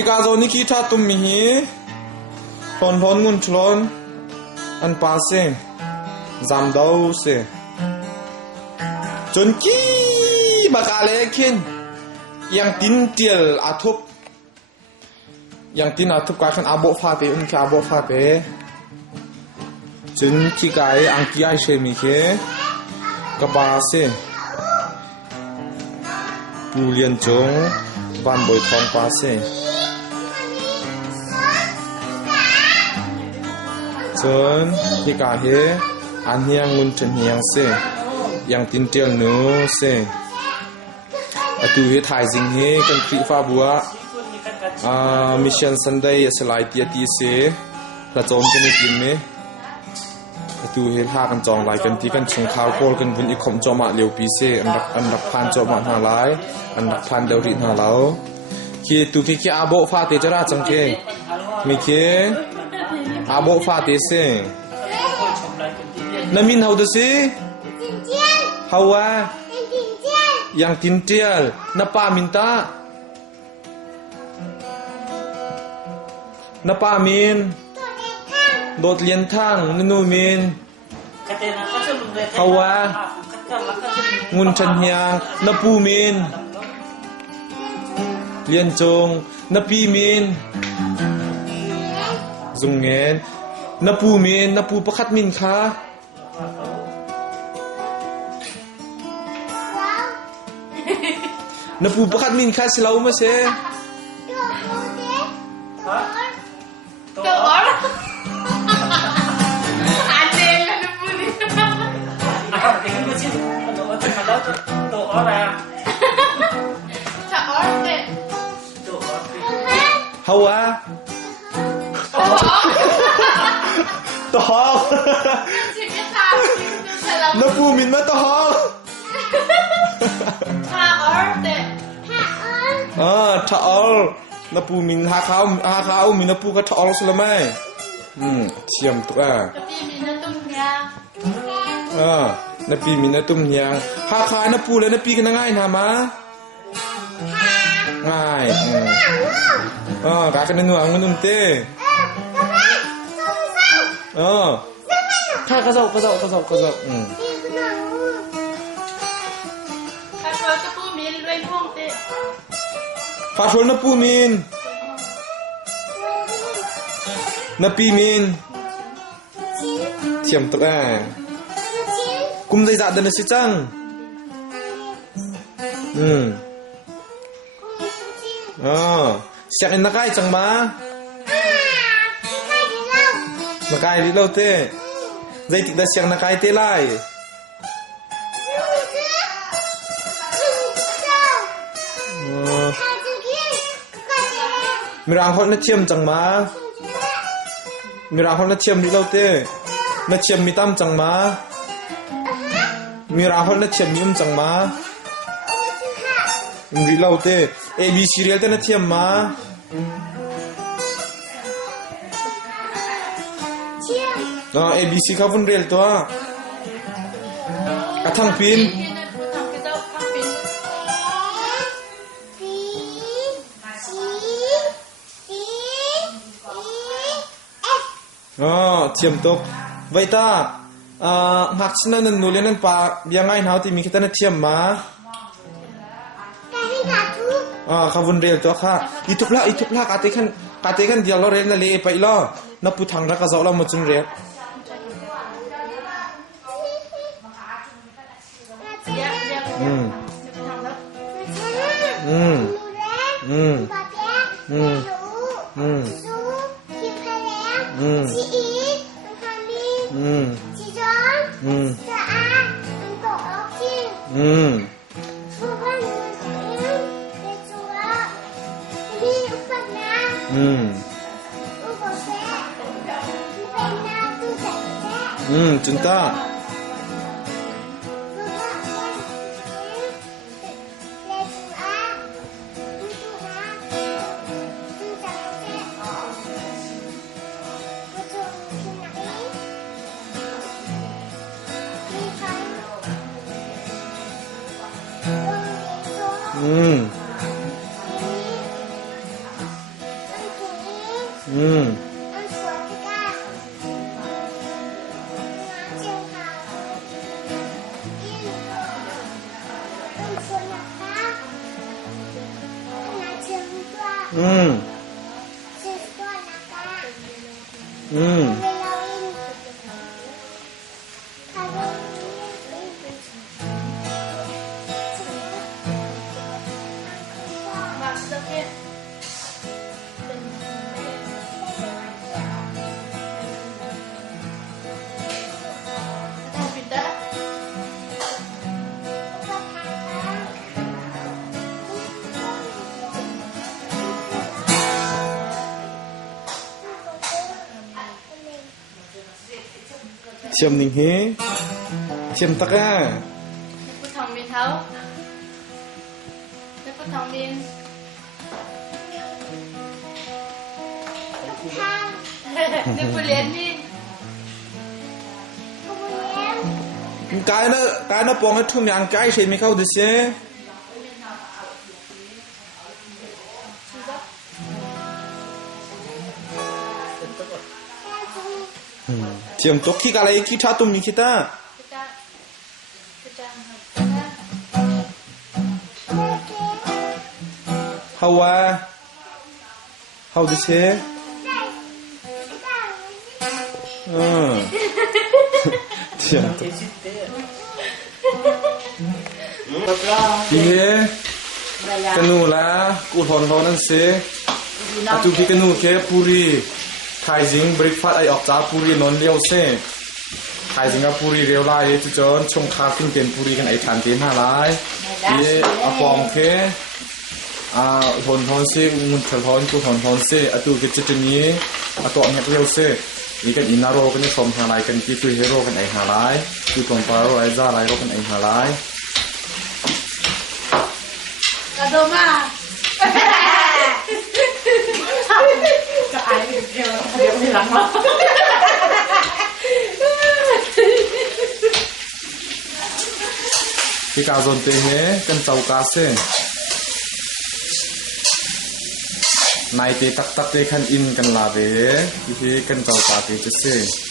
พี่กาโซนิคิท่าตุมมีฮีทนงุนชลนอันปาเซจำดาวเซจนกี้บักอะไรคินยังตินเตียลอาทุบยังตินอาทุบกว่าขันอาโบฟาเตแค่อาโบฟาเตจนที่กายอังกี้ไอเชมิเคกบาเซปูเลียนจงบ้านบอยทองปาเซจนที่กายเฮอันเฮียงงุนจนเฮียงเซยังตินเตียลนูเซตัวเฮถ่ายจริงเฮกันคลิฟ้าบัวมิชชั่นซันเดย์สไลด์ตีเซกระโจมกันอีกทีไหมตัวเฮท่ากันจองลายกันที่กันชงข้าวโคลกันวันอีกขมจอมาเลียวปีเซอันดับพันจอมาหาลายอันดับพันเดริหาเราคีตัวคีอาโบฟาเตจราจังเคมีเคอาโบฟาเตเซนามินเฮาเดซีเฮาวะyang tintial napa minta napa min dot lian thang nunu min hawa ngun chan hiang napu min lian chong napi min zungen napu pakhat min kha napu pakat min kha silau ma se hawa toh napu min ma tohถ้าเอานับปูมินหาข้าวมินนับปูก็ถ้าเอาสุดละไหมเชี่ยมตัวนับปีมินนับตุ้มยางนับปีมินนับตุ้มยางหาข้าวนับปูแล้วนับปีกันง่ายนะมาง่ายกากันนึงอ่ะมันนุ่มเต้ข้ากระเซาฟาชนนับปูมินนับปีมินเทียมตัวกุมใจจัดเดินสิจังเสียงนักไก่จังมานักไก่ดิเราเต้ใจติดแต่เสียงนักไก่เต้ไล่มีรางคนนัดเชื่อมจังมามีรางคนนัดเชื่อมดิเราเต้นัดเชื่อมมีตั้มจังมามีรางคนนัดเชื่อมมีจังมาดิเราเต้A B Cเรียลเต้นัดเชื่อมมาA B Cเขาเป็นเรียลตัวกระทั่งพินเทียมตกไว้ตาหักชนะนันนูเลียนันปายังไงหาวที่มีแค่นั้นเทียมมาขบุนเรียลตัวข้าอีทุบละกาเตกันเดียวเราเรียนเลยไปล่อนับผู้ทางรักกระเจาะเรามาจุนเรียจุนตา Chiêm ninh hế chiêm tắc á Cô thằng miên thấu Cô thằng miên Đi cô liễn đi cái nó bong cái thùng nhang cái xem mấy khâu được chứ chiêm tốt khi cái này khi cha tụm mình khi ta how được chứ chiêm tốt Ini kenu lah kuhon honan se atu ki kenu ke puri Thaijing breakfast ai ok cha puri non leo se Thaijing a puri reu lai chu chon chong kha kin ken puri kan ai than tin ha lai ye apom ke hon se mun thal hon ku hon se atu ke chitni ato ngak leo se ni kan inaro kan som ha lai kan ki tu hero kan ai ha lai tu tong pa ro ai za lai ro kan ai ha lai Đâu mà Cho ai đều đi lắm mà Cái cá dồn tê hế cần tàu cá xe Này tê tắc tắc tê khăn in cần là về Cái cần tàu cá tê chứ xe